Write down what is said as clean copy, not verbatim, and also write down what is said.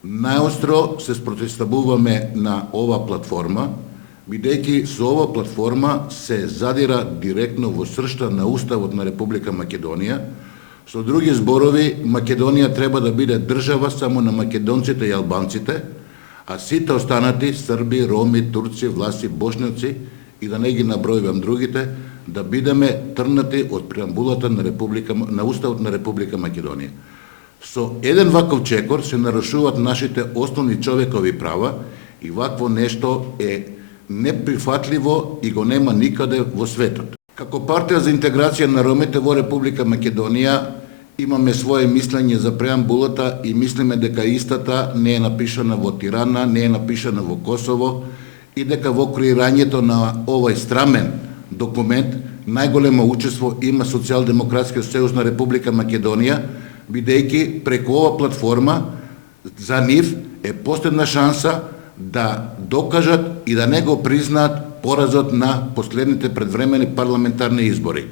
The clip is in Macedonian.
Најостро се спротивставуваме на ова платформа, бидејќи со ова платформа се задира директно во сршта на Уставот на Република Македонија. Со други зборови, Македонија треба да биде држава само на македонците и албанците, а сите останати, Срби, Роми, Турци, Власи, Бошњаци, и да не ги набројувам другите, да бидеме трнати од преамбулата на Уставот на Република Македонија. Со еден ваков чекор се нарушуваат нашите основни човекови права и вакво нешто е неприфатливо и го нема никаде во светот. Како партија за интеграција на ромите во Република Македонија имаме свое мислење за преамбулата и мислиме дека истата не е напишана во Тирана, не е напишана во Косово и дека во креирањето на овој срамен документ најголемо учество има Социјалдемократскиот сојуз на Република Македонија, бидејќи преку ова платформа за нив е последна шанса да докажат и да не го признаат поразот на последните предвремени парламентарни избори.